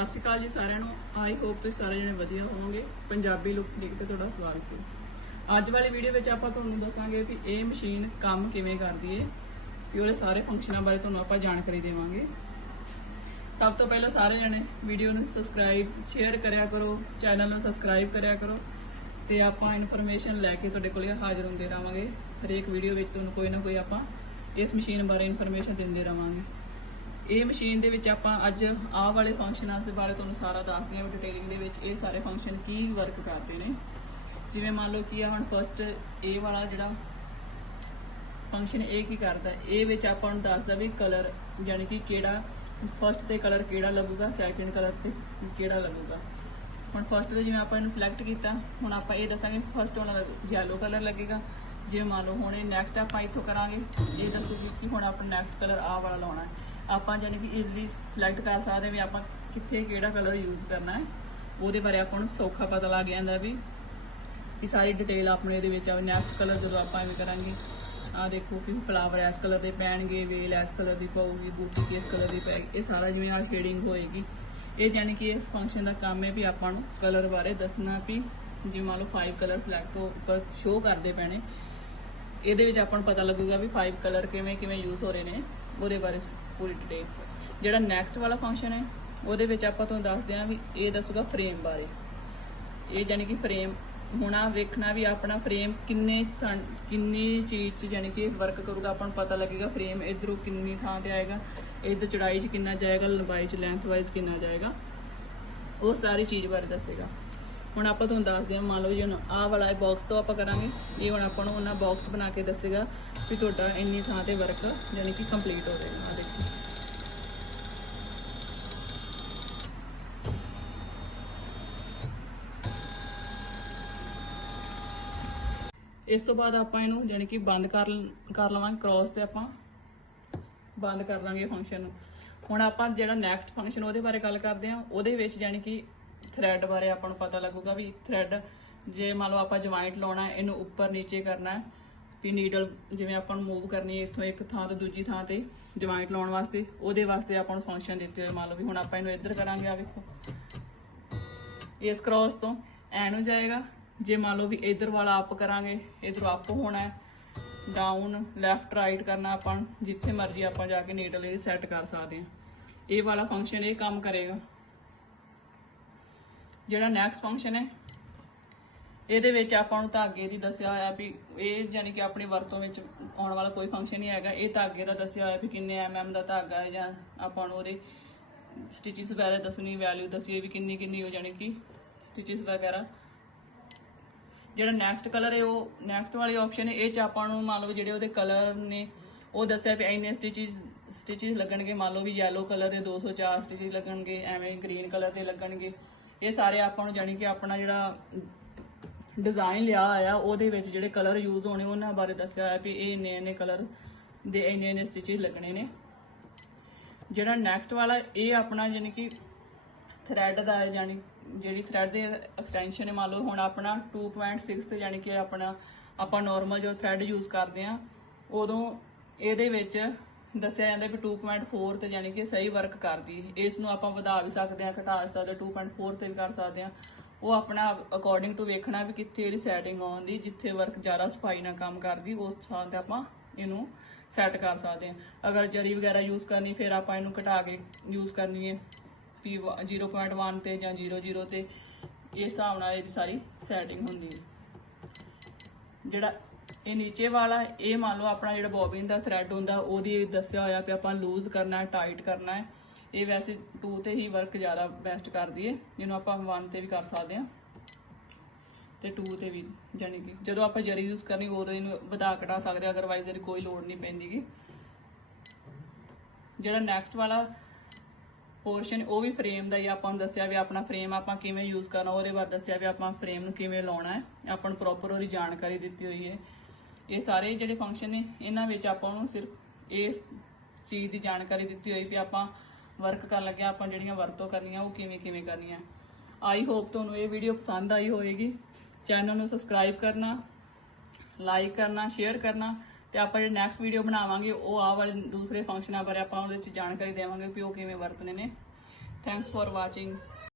ਸਤਿ ਸ਼੍ਰੀ ਅਕਾਲ ਜੀ ਸਾਰਿਆਂ ਨੂੰ। ਆਈ ਹੋਪ ਤੁਸੀਂ ਸਾਰੇ ਜਣੇ ਵਧੀਆ ਹੋਵੋਗੇ। ਪੰਜਾਬੀ ਲੁਕਸ ਕਲਿੱਕ ਤੇ ਤੁਹਾਡਾ ਸਵਾਗਤ ਹੈ। ਅੱਜ ਵਾਲੀ ਵੀਡੀਓ ਵਿੱਚ ਆਪਾਂ ਤੁਹਾਨੂੰ ਦੱਸਾਂਗੇ ਕਿ ਇਹ ਮਸ਼ੀਨ ਕੰਮ ਕਿਵੇਂ ਕਰਦੀ ਹੈ, ਕਿ ਉਹਦੇ ਸਾਰੇ ਫੰਕਸ਼ਨਾਂ ਬਾਰੇ ਤੁਹਾਨੂੰ ਆਪਾਂ ਜਾਣਕਾਰੀ ਦੇਵਾਂਗੇ। ਸਭ ਤੋਂ ਪਹਿਲਾਂ ਸਾਰੇ ਜਣੇ ਵੀਡੀਓ ਨੂੰ ਸਬਸਕ੍ਰਾਈਬ ਸ਼ੇਅਰ ਕਰਿਆ ਕਰੋ, ਚੈਨਲ ਨੂੰ ਸਬਸਕ੍ਰਾਈਬ ਕਰਿਆ ਕਰੋ ਤੇ ਆਪਾਂ ਇਨਫੋਰਮੇਸ਼ਨ ਲੈ ਕੇ ਤੁਹਾਡੇ ਕੋਲ ਹਾਜ਼ਰ ਹੁੰਦੇ ਰਹਾਂਗੇ। ਹਰੇਕ ਵੀਡੀਓ ਵਿੱਚ ਤੁਹਾਨੂੰ ਕੋਈ ਨਾ ਕੋਈ ਆਪਾਂ ਇਸ ਮਸ਼ੀਨ ਬਾਰੇ ਇਨਫੋਰਮੇਸ਼ਨ ਦਿੰਦੇ ਰਹਾਂਗੇ। ਇਹ ਮਸ਼ੀਨ ਦੇ ਵਿੱਚ ਆਪਾਂ ਅੱਜ ਆਹ ਵਾਲੇ ਫੰਕਸ਼ਨਾਂ ਦੇ ਬਾਰੇ ਤੁਹਾਨੂੰ ਸਾਰਾ ਦੱਸਦੇ ਹਾਂ ਡਿਟੇਲਿੰਗ ਦੇ ਵਿੱਚ। ਇਹ ਸਾਰੇ ਫੰਕਸ਼ਨ ਕੀ ਵਰਕ ਕਰਦੇ ਨੇ, ਜਿਵੇਂ ਮੰਨ ਲਓ ਕਿ ਹੁਣ ਫਸਟ ਇਹ ਵਾਲਾ ਜਿਹੜਾ ਫੰਕਸ਼ਨ ਇਹ ਕੀ ਕਰਦਾ, ਇਹ ਵਿੱਚ ਆਪਾਂ ਨੂੰ ਦੱਸਦਾ ਵੀ ਕਲਰ ਯਾਨੀ ਕਿ ਕਿਹੜਾ ਫਸਟ ਤੇ ਕਲਰ ਕਿਹੜਾ ਲੱਗੂਗਾ, ਸੈਕਿੰਡ ਕਲਰ ਤੇ ਕਿਹੜਾ ਲੱਗੂਗਾ। ਹੁਣ ਫਸਟ ਤੇ ਜਿਵੇਂ ਆਪਾਂ ਇਹਨੂੰ ਸਿਲੈਕਟ ਕੀਤਾ, ਹੁਣ ਆਪਾਂ ਇਹ ਦੱਸਾਂਗੇ ਫਸਟ ਉਹਨਾਂ ਯੈਲੋ ਕਲਰ ਲੱਗੇਗਾ। ਜਿਵੇਂ ਮੰਨ ਲਓ ਹੁਣ ਇਹ ਨੈਕਸਟ ਆਪਾਂ ਇੱਥੋਂ ਕਰਾਂਗੇ, ਇਹ ਦੱਸੂਗੀ ਕਿ ਹੁਣ ਆਪਣਾ ਨੈਕਸਟ ਕਲਰ ਆਹ ਵਾਲਾ ਲਾਉਣਾ ਹੈ। ਆਪਾਂ ਯਾਨੀ ਕਿ ਈਜ਼ਲੀ ਸਿਲੈਕਟ ਕਰ ਸਕਦੇ ਹਾਂ ਵੀ ਆਪਾਂ ਕਿੱਥੇ ਕਿਹੜਾ ਕਲਰ ਯੂਜ਼ ਕਰਨਾ ਹੈ। ਉਹਦੇ ਬਾਰੇ ਆਪਾਂ ਨੂੰ ਸੌਖਾ ਪਤਾ ਲੱਗ ਜਾਂਦਾ ਵੀ ਸਾਰੀ ਡਿਟੇਲ ਆਪਣੇ ਇਹਦੇ ਵਿੱਚ ਆਵੇ। ਨੈਕਸਟ ਕਲਰ ਜਦੋਂ ਆਪਾਂ ਐਵੇਂ ਕਰਾਂਗੇ, ਆਹ ਦੇਖੋ ਕਿ ਫਲਾਵਰ ਇਸ ਕਲਰ ਦੇ ਪੈਣਗੇ, ਵੇਲ ਇਸ ਕਲਰ ਦੀ ਪਊਗੀ, ਬੂਟੀ ਕਿਸ ਕਲਰ ਦੀ ਪੈਗੀ, ਇਹ ਸਾਰਾ ਜਿਵੇਂ ਆਹ ਸ਼ੇਡਿੰਗ ਹੋਏਗੀ। ਇਹ ਯਾਨੀ ਕਿ ਇਸ ਫੰਕਸ਼ਨ ਦਾ ਕੰਮ ਹੈ ਵੀ ਆਪਾਂ ਨੂੰ ਕਲਰ ਬਾਰੇ ਦੱਸਣਾ ਵੀ ਜਿਵੇਂ ਮੰਨ ਲਓ 5 ਕਲਰ ਸਿਲੈਕਟ ਉੱਪਰ ਸ਼ੋਅ ਕਰਦੇ ਪੈਣੇ, ਇਹਦੇ ਵਿੱਚ ਆਪਾਂ ਨੂੰ ਪਤਾ ਲੱਗੂਗਾ ਵੀ 5 ਕਲਰ ਕਿਵੇਂ ਕਿਵੇਂ ਯੂਜ਼ ਹੋ ਰਹੇ ਨੇ, ਉਹਦੇ ਬਾਰੇ ਪੂਰੀ ਡਿਟੇਲ। ਜਿਹੜਾ ਨੈਕਸਟ ਵਾਲਾ ਫੰਕਸ਼ਨ ਹੈ ਉਹਦੇ ਵਿੱਚ ਆਪਾਂ ਤੁਹਾਨੂੰ ਦੱਸਦੇ ਹਾਂ ਵੀ ਇਹ ਦੱਸੂਗਾ ਫਰੇਮ ਬਾਰੇ। ਇਹ ਯਾਨੀ ਕਿ ਫਰੇਮ ਹੋਣਾ ਵੇਖਣਾ ਵੀ ਆਪਣਾ ਫਰੇਮ ਕਿੰਨੀ ਚੀਜ਼ 'ਚ ਯਾਨੀ ਕਿ ਵਰਕ ਕਰੂਗਾ। ਆਪਾਂ ਨੂੰ ਪਤਾ ਲੱਗੇਗਾ ਫਰੇਮ ਇਧਰੋਂ ਕਿੰਨੀ ਥਾਂ ਤੇ ਆਏਗਾ, ਇੱਧਰ ਚੌੜਾਈ 'ਚ ਕਿੰਨਾ ਜਾਏਗਾ, ਲੰਬਾਈ 'ਚ ਲੈਂਥ ਵਾਈਜ਼ ਕਿੰਨਾ ਜਾਏਗਾ, ਉਹ ਸਾਰੀ ਚੀਜ਼ ਬਾਰੇ ਦੱਸੇਗਾ। ਹੁਣ ਆਪਾਂ ਤੁਹਾਨੂੰ ਦੱਸਦੇ ਹਾਂ, ਮੰਨ ਲਓ ਜੀ ਹੁਣ ਆਹ ਵਾਲਾ ਬਾਕਸ ਤੋਂ ਆਪਾਂ ਕਰਾਂਗੇ, ਇਹ ਹੁਣ ਆਪਾਂ ਨੂੰ ਉਹਨਾਂ ਬਾਕਸ ਬਣਾ ਕੇ ਦੱਸੇਗਾ ਵੀ ਤੁਹਾਡਾ ਇੰਨੀ ਥਾਂ ਤੇ ਵਰਕ ਯਾਨੀ ਕਿ ਕੰਪਲੀਟ ਹੋ ਜਾਏਗਾ। ਆਹ ਦੇਖੋ ਇਸ ਤੋਂ ਬਾਅਦ ਆਪਾਂ ਇਹਨੂੰ ਯਾਨੀ ਕਿ ਬੰਦ ਕਰ ਲਵਾਂਗੇ, ਕ੍ਰੋਸ ਤੇ ਆਪਾਂ ਬੰਦ ਕਰ ਦਾਂਗੇ ਫੰਕਸ਼ਨ ਨੂੰ। ਹੁਣ ਆਪਾਂ ਜਿਹੜਾ ਨੈਕਸਟ ਫੰਕਸ਼ਨ ਉਹਦੇ ਬਾਰੇ ਗੱਲ ਕਰਦੇ ਹਾਂ। ਉਹਦੇ ਵਿੱਚ ਯਾਨੀ ਕਿ ਥਰੈਡ ਬਾਰੇ ਆਪਾਂ ਨੂੰ ਪਤਾ ਲੱਗੂਗਾ ਵੀ ਥਰੈਡ ਜੇ ਮੰਨ ਲਓ ਆਪਾਂ ਜੁਆਇੰਟ ਲਾਉਣਾ ਹੈ, ਇਹਨੂੰ ਉੱਪਰ ਨੀਚੇ ਕਰਨਾ ਹੈ ਵੀ ਨੀਡਲ ਜਿਵੇਂ ਆਪਾਂ ਨੂੰ ਮੂਵ ਕਰਨੀ ਹੈ ਇੱਥੋਂ ਇੱਕ ਥਾਂ ਤੋਂ ਦੂਜੀ ਥਾਂ ਤੇ ਜੁਆਇੰਟ ਲਾਉਣ ਵਾਸਤੇ, ਉਹਦੇ ਵਾਸਤੇ ਆਪਾਂ ਨੂੰ ਫੰਕਸ਼ਨ ਦਿੱਤੇ ਹੋਏ। ਮੰਨ ਲਓ ਵੀ ਹੁਣ ਆਪਾਂ ਇਹਨੂੰ ਇੱਧਰ ਕਰਾਂਗੇ, ਆ ਵੇਖੋ ਇਸ ਕ੍ਰੋਸ ਤੋਂ ਐ ਨੂੰ ਜਾਏਗਾ। ਜੇ ਮੰਨ ਲਓ ਵੀ ਇੱਧਰ ਵਾਲਾ ਅਪ ਕਰਾਂਗੇ, ਇੱਧਰੋਂ ਅਪ ਹੋਣਾ ਹੈ, ਡਾਊਨ ਲੈਫਟ ਰਾਈਟ ਕਰਨਾ, ਆਪਾਂ ਜਿੱਥੇ ਮਰਜ਼ੀ ਆਪਾਂ ਜਾ ਕੇ ਨੀਡਲ ਇਹ ਸੈੱਟ ਕਰ ਸਕਦੇ ਹਾਂ। ਇਹ ਵਾਲਾ ਫੰਕਸ਼ਨ ਇਹ ਕੰਮ ਕਰੇਗਾ। ਜਿਹੜਾ ਨੈਕਸਟ ਫੰਕਸ਼ਨ ਹੈ ਇਹਦੇ ਵਿੱਚ ਆਪਾਂ ਨੂੰ ਧਾਗੇ ਦੀ ਦੱਸਿਆ ਹੋਇਆ ਵੀ ਇਹ ਯਾਨੀ ਕਿ ਆਪਣੀ ਵਰਤੋਂ ਵਿੱਚ ਆਉਣ ਵਾਲਾ ਕੋਈ ਫੰਕਸ਼ਨ ਨਹੀਂ ਹੈਗਾ। ਇਹ ਧਾਗੇ ਦਾ ਦੱਸਿਆ ਹੋਇਆ ਵੀ ਕਿੰਨੇ mm ਦਾ ਧਾਗਾ ਹੈ, ਜਾਂ ਆਪਾਂ ਨੂੰ ਉਹਦੇ ਸਟਿਚਿਸ ਵਗੈਰਾ ਦੱਸਣੀ, ਵੈਲਿਊ ਦੱਸੀਏ ਵੀ ਕਿੰਨੀ ਕਿੰਨੀ ਹੋ ਜਾਣੀ ਕਿ ਸਟਿਚਿਸ ਵਗੈਰਾ। ਜਿਹੜਾ ਨੈਕਸਟ ਕਲਰ ਹੈ ਉਹ ਨੈਕਸਟ ਵਾਲੀ ਆਪਸ਼ਨ ਹੈ, ਇਹ 'ਚ ਆਪਾਂ ਨੂੰ ਮੰਨ ਲਓ ਜਿਹੜੇ ਉਹਦੇ ਕਲਰ ਨੇ ਉਹ ਦੱਸਿਆ ਵੀ ਇੰਨੇ ਸਟਿਚਿਸ ਲੱਗਣਗੇ। ਮੰਨ ਲਓ ਵੀ ਯੈਲੋ ਕਲਰ ਦੇ 204 ਸਟਿਚਿਸ ਲੱਗਣਗੇ, ਐਵੇਂ ਗ੍ਰੀਨ ਕਲਰ ਦੇ ਲੱਗਣਗੇ। ਇਹ ਸਾਰੇ ਆਪਾਂ ਨੂੰ ਜਾਣੀ ਕਿ ਆਪਣਾ ਜਿਹੜਾ ਡਿਜ਼ਾਈਨ ਲਿਆ ਹੋਇਆ ਉਹਦੇ ਵਿੱਚ ਜਿਹੜੇ ਕਲਰ ਯੂਜ਼ ਹੋਣੇ ਉਹਨਾਂ ਬਾਰੇ ਦੱਸਿਆ ਹੋਇਆ ਵੀ ਇਹ ਇੰਨੇ ਕਲਰ ਦੇ ਇੰਨੇ ਸਟਿਚਿਸ ਲੱਗਣੇ ਨੇ। ਜਿਹੜਾ ਨੈਕਸਟ ਵਾਲਾ ਇਹ ਆਪਣਾ ਯਾਨੀ ਕਿ ਥਰੈਡ ਦਾ ਯਾਨੀ ਜਿਹੜੀ ਥਰੈਡ ਦੇ ਐਕਸਟੈਂਸ਼ਨ ਹੈ। ਮੰਨ ਲਓ ਹੁਣ ਆਪਣਾ 2.6 ਤੇ ਯਾਨੀ ਕਿ ਆਪਣਾ ਆਪਾਂ ਨੋਰਮਲ ਜੋ ਥਰੈਡ ਯੂਜ਼ ਕਰਦੇ ਹਾਂ ਉਦੋਂ ਇਹਦੇ ਵਿੱਚ ਦੱਸਿਆ ਜਾਂਦਾ ਵੀ 2.4 ਤੇ ਯਾਨੀ ਕਿ ਸਹੀ ਵਰਕ ਕਰਦੀ ਹੈ। ਇਸ ਨੂੰ ਆਪਾਂ ਵਧਾ ਵੀ ਸਕਦੇ ਹਾਂ, ਘਟਾ ਸਕਦੇ, 2.4 ਤੇ ਵੀ ਕਰ ਸਕਦੇ ਹਾਂ। ਉਹ ਆਪਣਾ ਅਕੋਰਡਿੰਗ ਟੂ ਵੇਖਣਾ ਵੀ ਕਿੱਥੇ ਇਹਦੀ ਸੈਟਿੰਗ ਆਉਣ ਦੀ, ਜਿੱਥੇ ਵਰਕ ਜ਼ਿਆਦਾ ਸਫਾਈ ਨਾਲ ਕੰਮ ਕਰਦੀ ਉਸ ਥਾਂ ਤੇ ਆਪਾਂ ਇਹਨੂੰ ਸੈੱਟ ਕਰ ਸਕਦੇ ਹਾਂ। ਅਗਰ ਜਰੀ ਵਗੈਰਾ ਯੂਜ਼ ਕਰਨੀ ਫਿਰ ਆਪਾਂ ਇਹਨੂੰ ਘਟਾ ਕੇ ਯੂਜ਼ ਕਰਨੀ ਹੈ ਵੀ 0.1 ਤੇ ਜਾਂ 0.0 ਤੇ, ਇਸ ਹਿਸਾਬ ਨਾਲ ਇਹਦੀ ਸਾਰੀ ਸੈਟਿੰਗ ਹੁੰਦੀ ਹੈ। ਜਿਹੜਾ ਇਹ ਨੀਚੇ ਵਾਲਾ ਇਹ ਮੰਨ ਲਓ ਆਪਣਾ ਜਿਹੜਾ ਬੋਬਿਨ ਦਾ ਥਰੈਡ ਹੁੰਦਾ ਉਹਦੀ ਦੱਸਿਆ ਹੋਇਆ ਵੀ ਆਪਾਂ ਲੂਜ਼ ਕਰਨਾ ਹੈ, ਟਾਈਟ ਕਰਨਾ ਹੈ। ਇਹ ਵੈਸੇ 2 ਤੇ ਹੀ ਵਰਕ ਜ਼ਿਆਦਾ ਬੈਸਟ ਕਰਦੀ ਹੈ, ਜਿਹਨੂੰ ਆਪਾਂ 1 ਤੇ ਵੀ ਕਰ ਸਕਦੇ ਹਾਂ ਤੇ 2 ਤੇ ਵੀ। ਜਾਣੀ ਕਿ ਜਦੋਂ ਆਪਾਂ ਜਰੀ ਯੂਜ਼ ਕਰਨੀ ਉਦੋਂ ਇਹਨੂੰ ਵਧਾ ਘਟਾ ਸਕਦੇ ਹਾਂ, ਅਦਰਵਾਈਜ਼ ਇਹਦੀ ਕੋਈ ਲੋੜ ਨਹੀਂ ਪੈਂਦੀ। ਜਿਹੜਾ ਨੈਕਸਟ ਵਾਲਾ ਪੋਰਸ਼ਨ ਉਹ ਵੀ ਫਰੇਮ ਦਾ ਹੀ ਆਪਾਂ ਨੂੰ ਦੱਸਿਆ ਵੀ ਆਪਣਾ ਫਰੇਮ ਆਪਾਂ ਕਿਵੇਂ ਯੂਜ਼ ਕਰਨਾ, ਉਹਦੇ ਬਾਰੇ ਦੱਸਿਆ ਵੀ ਆਪਾਂ ਫਰੇਮ ਨੂੰ ਕਿਵੇਂ ਲਾਉਣਾ ਹੈ, ਆਪਾਂ ਨੂੰ ਪ੍ਰੋਪਰ ਉਹਦੀ ਜਾਣਕਾਰੀ ਦਿੱਤੀ ਹੋਈ ਹੈ। ਇਹ ਸਾਰੇ ਜਿਹੜੇ ਫੰਕਸ਼ਨ ਨੇ ਇਹਨਾਂ ਵਿੱਚ ਆਪਾਂ ਨੂੰ ਸਿਰਫ ਇਸ ਚੀਜ਼ ਦੀ ਜਾਣਕਾਰੀ ਦਿੱਤੀ ਹੋਈ ਵੀ ਆਪਾਂ ਵਰਕ ਕਰਨ ਲੱਗਿਆ ਆਪਾਂ ਜਿਹੜੀਆਂ ਵਰਤੋਂ ਕਰਨੀਆਂ ਉਹ ਕਿਵੇਂ ਕਿਵੇਂ ਕਰਨੀਆਂ। ਆਈ ਹੋਪ ਤੁਹਾਨੂੰ ਇਹ ਵੀਡੀਓ ਪਸੰਦ ਆਈ ਹੋਏਗੀ। ਚੈਨਲ ਨੂੰ ਸਬਸਕ੍ਰਾਈਬ ਕਰਨਾ, ਲਾਈਕ ਕਰਨਾ, ਸ਼ੇਅਰ ਕਰਨਾ ਤੇ ਆਪਾਂ ਜਿਹੜੇ ਨੈਕਸਟ ਵੀਡੀਓ ਬਣਾਵਾਂਗੇ ਉਹ ਆਹ ਵਾਲੇ ਦੂਸਰੇ ਫੰਕਸ਼ਨਾਂ ਬਾਰੇ ਆਪਾਂ ਉਹਦੇ ਵਿੱਚ ਜਾਣਕਾਰੀ ਦੇਵਾਂਗੇ ਵੀ ਉਹ ਕਿਵੇਂ ਵਰਤਣੇ ਨੇ। Thanks for watching.